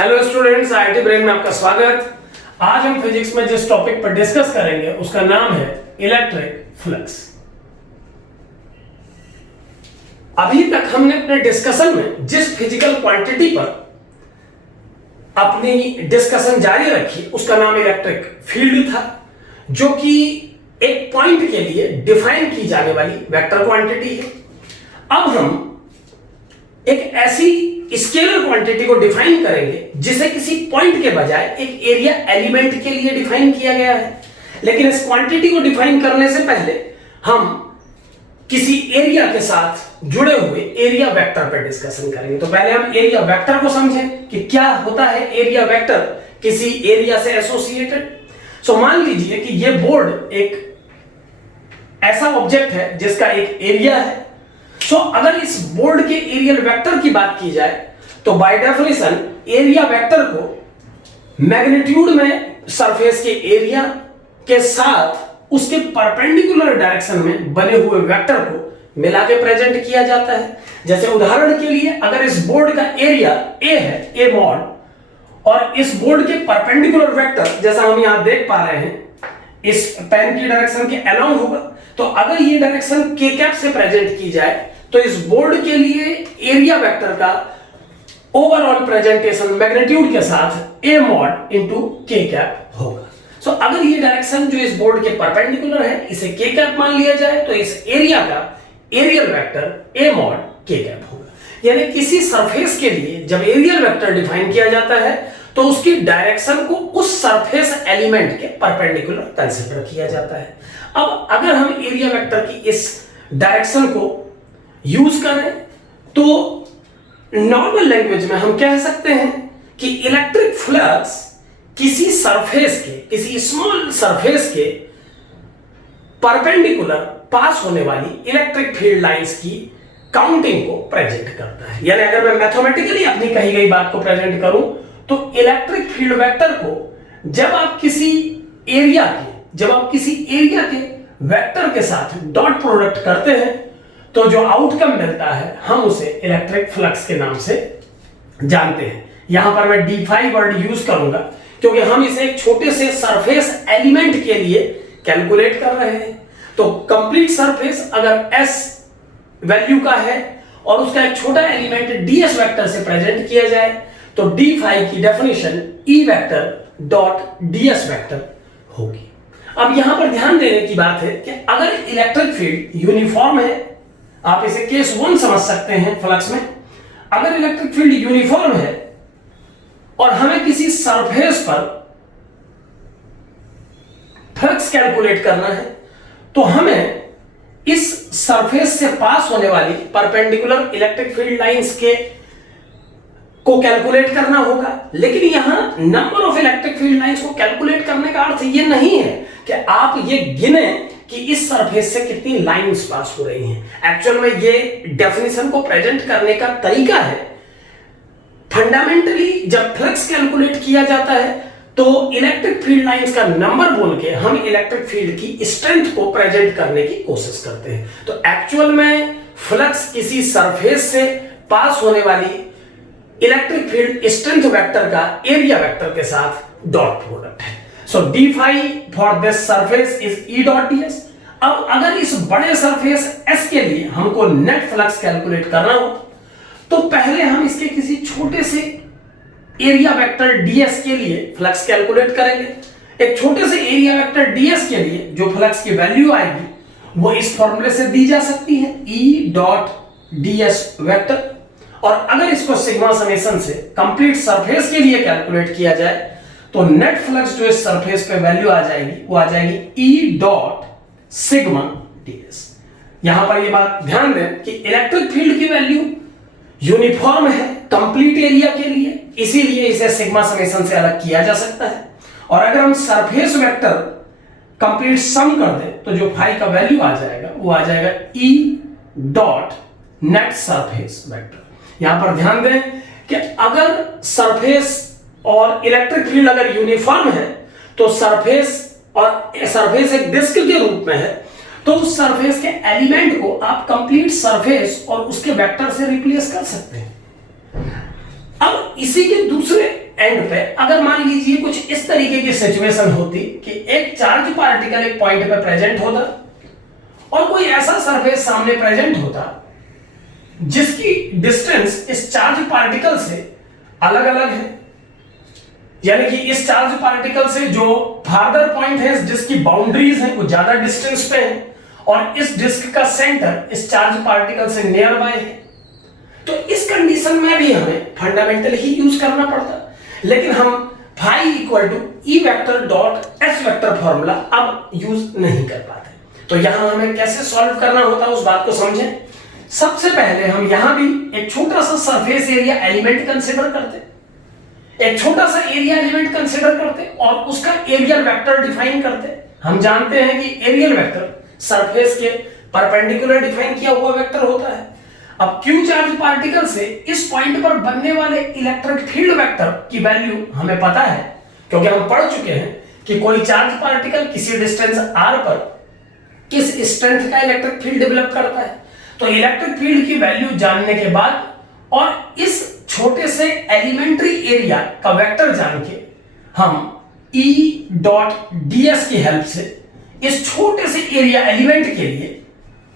Hello students, IIT brain में आपका स्वागत। आज हम फिजिक्स में जिस टॉपिक पर डिस्कस करेंगे उसका नाम है इलेक्ट्रिक फ्लक्स। अभी तक हमने अपने डिस्कशन में जिस फिजिकल क्वांटिटी पर अपनी डिस्कशन जारी रखी उसका नाम इलेक्ट्रिक फील्ड था, जो कि एक पॉइंट के लिए डिफाइन की जाने वाली वेक्टर क्वांटिटी है। अब हम एक ऐसी स्केलर क्वांटिटी को डिफाइन करेंगे जिसे किसी पॉइंट के बजाय एक एरिया एलिमेंट के लिए डिफाइन किया गया है। लेकिन इस क्वांटिटी को डिफाइन करने से पहले हम किसी एरिया के साथ जुड़े हुए एरिया वेक्टर पर डिस्कशन करेंगे। तो पहले हम एरिया वेक्टर को समझें कि क्या होता है एरिया वेक्टर किसी एरिया से एसोसिएटेड। सो मान लीजिए कि यह बोर्ड एक ऐसा ऑब्जेक्ट है जिसका एक एरिया है। सो अगर इस बोर्ड के एरियल वेक्टर की बात की जाए तो बाय डेफिनेशन एरिया वेक्टर को मैग्नीट्यूड में सरफेस के एरिया के साथ उसके परपेंडिकुलर डायरेक्शन में बने हुए वेक्टर को मिला के प्रेजेंट किया जाता है। जैसे उदाहरण के लिए अगर इस बोर्ड का एरिया ए है, ए मॉड, और इस बोर्ड के परपेंडिकुलर वेक्टर जैसा हम यहां देख पा रहे हैं इस पेन की डायरेक्शन के अलोंग होगा, तो अगर ये डायरेक्शन के कैप से प्रेजेंट की जाए तो इस बोर्ड के लिए एरिया वेक्टर का ओवरऑल प्रेजेंटेशन मैग्नीट्यूड के साथ ए मॉड इनटू के कैप होगा। सो अगर ये डायरेक्शन जो इस बोर्ड के परपेंडिकुलर है इसे के कैप मान लिया जाए तो इस एरिया का एरियल वेक्टर ए मॉड के कैप होगा। यानी किसी सरफेस के लिए जब एरियल वेक्टर डिफाइन किया जाता है तो उसकी डायरेक्शन को उस सरफेस एलिमेंट के परपेंडिकुलर कंसीडर किया जाता है। अब अगर हम एरिया वेक्टर की इस डायरेक्शन को यूज करें तो नॉर्मल लैंग्वेज में हम कह सकते हैं कि इलेक्ट्रिक फ्लक्स किसी सरफेस के, किसी स्मॉल सरफेस के परपेंडिकुलर पास होने वाली इलेक्ट्रिक फील्ड लाइंस की काउंटिंग को प्रेजेंट करता है। यानी अगर मैं मैथमेटिकली अपनी कही गई बात को प्रेजेंट करूं तो इलेक्ट्रिक फील्ड वेक्टर को जब आप किसी एरिया के वेक्टर के साथ डॉट प्रोडक्ट करते हैं तो जो आउटकम मिलता है हम उसे इलेक्ट्रिक फ्लक्स के नाम से जानते हैं। यहां पर मैं d5 वर्ड यूज करूंगा क्योंकि हम इसे एक छोटे से सरफेस एलिमेंट के लिए कैलकुलेट कर रहे हैं। तो कंप्लीट सरफेस अगर s वैल्यू का है और उसका एक छोटा एलिमेंट ds वेक्टर से प्रेजेंट किया जाए तो d5 की definition e vector dot ds vector होगी। अब यहां पर ध्यान देने की बात है कि अगर इलेक्ट्रिक फील्ड यूनिफॉर्म है, आप इसे केस 1 समझ सकते हैं फ्लक्स में। अगर इलेक्ट्रिक फील्ड यूनिफॉर्म है और हमें किसी सरफेस पर फ्लक्स कैलकुलेट करना है तो हमें इस सरफेस से पास होने वाली परपेंडिकुलर इलेक्ट्रिक फील्ड लाइंस को कैलकुलेट करना होगा। लेकिन यहां number of electric field lines को कैलकुलेट करने का अर्थ यह नहीं है कि आप ये गिने कि इस सरफेस से कितनी लाइंस पास हो रही हैं। एक्चुअल में ये डेफिनेशन को प्रेजेंट करने का तरीका है। फंडामेंटली जब फ्लक्स कैलकुलेट किया जाता है तो इलेक्ट्रिक फील्ड लाइंस का नंबर बोल के हम इलेक्ट्रिक फील्ड की स्ट्रेंथ को प्रेजेंट करने की कोशिश करते हैं। तो एक्चुअल में फ्लक्स किसी सरफेस से पास होने वाली इलेक्ट्रिक फील्ड स्ट्रेंथ वेक्टर का एरिया वेक्टर के साथ डॉट प्रोडक्ट है। So d5 for this surface is E dot ds। अब अगर इस बड़े सरफेस S के लिए हमको नेट फ्लक्स कैलकुलेट करना हो तो पहले हम इसके किसी छोटे से एरिया वेक्टर ds के लिए फ्लक्स कैलकुलेट करेंगे। एक छोटे से एरिया वेक्टर ds के लिए जो फ्लक्स की वैल्यू आएगी वो इस फॉर्मूले से दी जा सकती है E dot ds वेक्टर। और अगर इसको सिग्मा समेशन से कंप्लीट सरफेस के लिए कैलकुलेट किया जाए तो नेट फ्लक्स जो इस सरफेस पे वैल्यू आ जाएगी वो आ जाएगी E डॉट सिग्मा ds। यहां पर ये बात ध्यान दें कि इलेक्ट्रिक फील्ड की वैल्यू यूनिफॉर्म है कंप्लीट एरिया के लिए, इसीलिए इसे सिग्मा समेशन से अलग किया जा सकता है। और अगर हम सरफेस वेक्टर कंप्लीट सम कर दें तो जो फाई का वैल्यू आ जाएगा वो आ जाएगा E dot net surface vector. यहां पर ध्यान दें कि अगर सरफेस और इलेक्ट्रिक फील्ड अगर यूनिफॉर्म है तो सरफेस एक डिस्क के रूप में है तो उस सरफेस के एलिमेंट को आप कंप्लीट सरफेस और उसके वेक्टर से रिप्लेस कर सकते हैं। अब इसी के दूसरे एंड पे अगर मान लीजिए कुछ इस तरीके की सिचुएशन होती कि एक चार्ज पार्टिकल एक पॉइंट पे प्रेजेंट होता और कोई ऐसा सरफेस सामने प्रेजेंट होता जिसकी डिस्टेंस इस चार्ज पार्टिकल से अलग अलग है, यानी कि इस चार्ज पार्टिकल से जो फार्दर पॉइंट है, इस डिस्क की बाउंड्रीज है वो ज्यादा डिस्टेंस पे है और इस डिस्क का सेंटर इस चार्ज पार्टिकल से नियर बाय है। तो इस कंडीशन में भी हमें फंडामेंटल ही यूज करना पड़ता, लेकिन हम phi equal to E vector dot S vector formula अब यूज नहीं कर पाते। तो यहां हमें कैसे सॉल्व करना होता है उस बात को समझें। सबसे पहले हम यहां भी एक छोटा सा सरफेस एरिया एलिमेंट कंसीडर करते, एक छोटा सा एरिया एलिमेंट कंसीडर करते और उसका एरियल वेक्टर डिफाइन करते। हम जानते हैं कि एरियल वेक्टर सरफेस के परपेंडिकुलर डिफाइन किया हुआ वेक्टर होता है। अब क्यू चार्ज पार्टिकल से इस पॉइंट पर बनने वाले इलेक्ट्रिक फील्ड वेक्टर की वैल्यू हमें पता है, क्योंकि हम पढ़ चुके हैं कि कोई चार्ज पार्टिकल किसी डिस्टेंस r पर किस स्ट्रेंथ का इलेक्ट्रिक फील्ड डेवलप करता है। तो इलेक्ट्रिक फील्ड की वैल्यू जानने के बाद और इस छोटे से एलिमेंट्री एरिया का वेक्टर जान के हम E डॉट ds की हेल्प से इस छोटे से एरिया एलिमेंट के लिए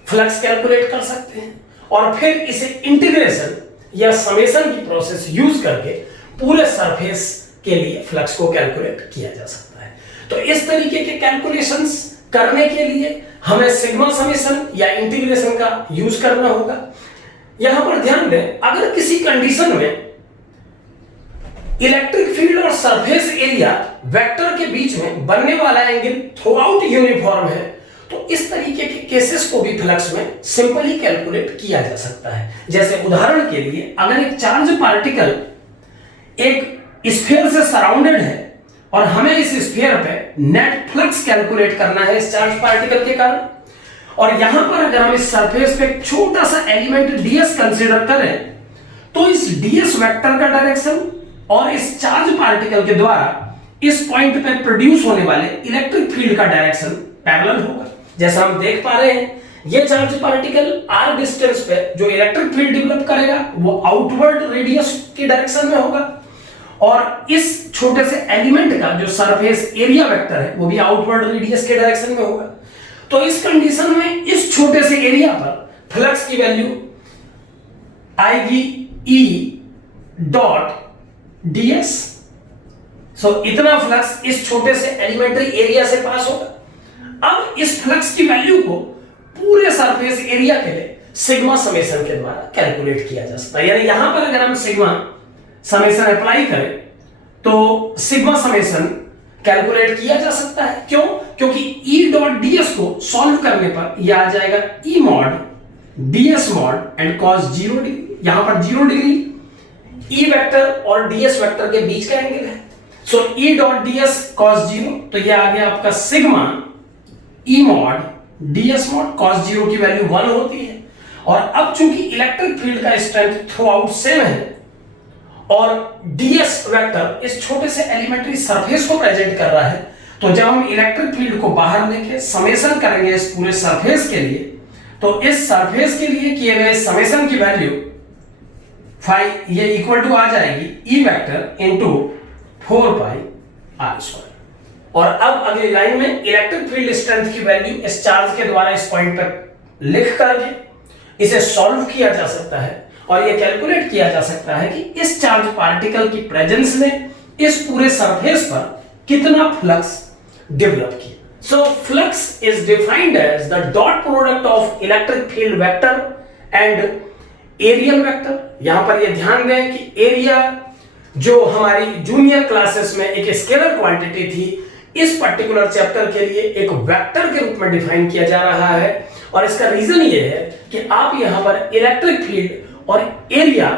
फ्लक्स कैलकुलेट कर सकते हैं और फिर इसे इंटीग्रेशन या समेशन की प्रोसेस यूज करके पूरे सरफेस के लिए फ्लक्स को कैलकुलेट किया जा सकता है। तो इस तरीके के कैलकुलेशंस करने के लिए हमें सिग्मा समेशन या इंटीग्रेशन का यूज करना होगा। यहां पर ध्यान दें, अगर किसी कंडीशन में इलेक्ट्रिक फील्ड और सरफेस एरिया वेक्टर के बीच में बनने वाला एंगल थ्रू आउट यूनिफॉर्म है, तो इस तरीके के केसेस को भी फ्लक्स में सिंपली कैलकुलेट किया जा सकता है। जैसे उदाहरण के लिए, अगर एक चार्ज पार्टिकल एक स्फीयर से सराउंडेड है और हमें इस स्फीयर पे नेट फ्लक्स कैलकुलेट करना है इस चार्ज पार्टिकल के कारण, और यहां पर अगर हम इस सरफेस पे एक छोटा सा एलिमेंट ds कंसीडर करें, तो इस ds वेक्टर का डायरेक्शन और इस चार्ज पार्टिकल के द्वारा इस पॉइंट पे प्रोड्यूस होने वाले इलेक्ट्रिक फील्ड का डायरेक्शन पैरेलल होगा। जैसा हम देख पा रहे हैं, ये चार्ज पार्टिकल r डिस्टेंस पे जो इलेक्ट्रिक फील्ड डेवलप करेगा वो आउटवर्ड रेडियस की डायरेक्शन में होगा और इस छोटे से एलिमेंट का जो सरफेस एरिया वेक्टर है वो भी आउटवर्ड रेडियस के डायरेक्शन में होगा। तो इस कंडीशन में इस छोटे से एरिया पर फ्लक्स की वैल्यू आएगी E डॉट ds। सो इतना फ्लक्स इस छोटे से एलिमेंट्री एरिया से पास होगा। अब इस फ्लक्स की वैल्यू को पूरे सरफेस एरिया के लिए सिग्मा समेशन के द्वारा कैलकुलेट किया जा सकता है। यानी यहां पर अगर हम सिग्मा समेशन अप्लाई करें तो सिग्मा समेशन कैलकुलेट किया जा सकता है। क्यों? क्योंकि E डॉट ds को सॉल्व करने पर यह आ जाएगा E mod ds mod and cos 0 degree. यहां पर 0 डिग्री E वेक्टर और ds वेक्टर के बीच का एंगल है। सो E डॉट ds cos 0, तो यह आ गया आपका sigma E mod ds mod cos 0 की वैल्यू 1 होती है। और अब चूंकि इलेक्ट्रिक फील्ड का स्ट्रेंथ थ्रू आउट सेम है और ds वेक्टर इस छोटे से एलिमेंट्री सरफेस को प्रेजेंट कर रहा है, तो जब हम इलेक्ट्रिक फील्ड को बाहर लेके समेशन करेंगे इस पूरे सरफेस के लिए, तो इस सरफेस के लिए किए गए समेशन की वैल्यू फाई ये इक्वल टू आ जाएगी E वेक्टर इनटू 4 पाई r स्क्वायर। और अब अगली लाइन में इलेक्ट्रिक फील्ड स्ट्रेंथ की वैल्यू इस चार्ज के द्वारा इस पॉइंट पर लिख करके इसे सॉल्व किया जा सकता है और यह कैलकुलेट किया जा सकता है कि इस चार्ज पार्टिकल की प्रेजेंस ने इस पूरे सरफेस पर कितना फ्लक्स डेवलप किया। So flux is defined as the dot product of electric field vector and areal vector. यहां पर यह ध्यान दें कि एरिया जो हमारी जूनियर क्लासेस में एक स्केलर क्वांटिटी थी, इस पर्टिकुलर चैप्टर के लिए एक वेक्टर के रूप में डिफाइन किया जा रहा है। और इसका रीजन यह है कि आप यहां पर इलेक्ट्रिक फील्ड और एरिया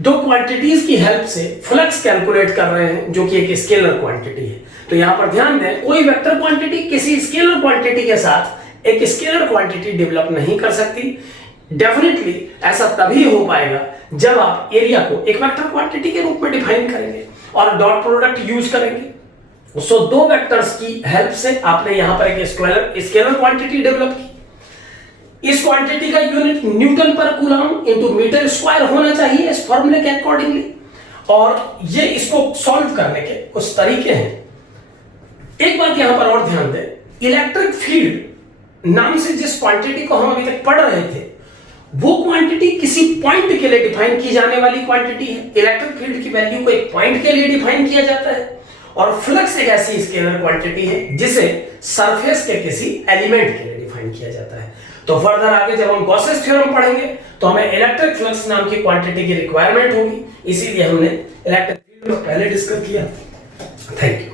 दो क्वांटिटीज की हेल्प से फ्लक्स कैलकुलेट कर रहे हैं जो कि एक स्केलर क्वांटिटी है। तो यहां पर ध्यान दें, कोई वेक्टर क्वांटिटी किसी स्केलर क्वांटिटी के साथ एक स्केलर क्वांटिटी डेवलप नहीं कर सकती। डेफिनेटली ऐसा तभी हो पाएगा जब आप एरिया को एक वेक्टर क्वांटिटी के रूप में डिफाइन करेंगे और डॉट प्रोडक्ट यूज करेंगे। सो दो वेक्टर्स की हेल्प से आपने यहां पर एक स्केलर क्वांटिटी डेवलप की। इस क्वांटिटी का यूनिट न्यूटन पर कूलम इनटू मीटर स्क्वायर होना चाहिए इस फॉर्मूले के अकॉर्डिंगली। और ये इसको सॉल्व करने के कुछ तरीके हैं। एक बात यहां पर और ध्यान दें, इलेक्ट्रिक फील्ड नाम से जिस क्वांटिटी को हम अभी तक पढ़ रहे थे, वो क्वांटिटी किसी पॉइंट के लिए डिफाइन की जाने वाली क्वांटिटी है। इलेक्ट्रिक फील्ड की वैल्यू को एक पॉइंट के लिए डिफाइन किया जाता है, और फ्लक्स एक ऐसी स्केलर क्वांटिटी है जिसे सरफेस के किसी एलिमेंट के लिए डिफाइन किया जाता है। तो फर्दर आगे जब हम गॉसेस थ्योरम पढ़ेंगे तो हमें इलेक्ट्रिक फ्लक्स नाम की क्वांटिटी की रिक्वायरमेंट होगी, इसीलिए हमने इलेक्ट्रिक फील्ड को पहले डिस्कस किया। Thank you.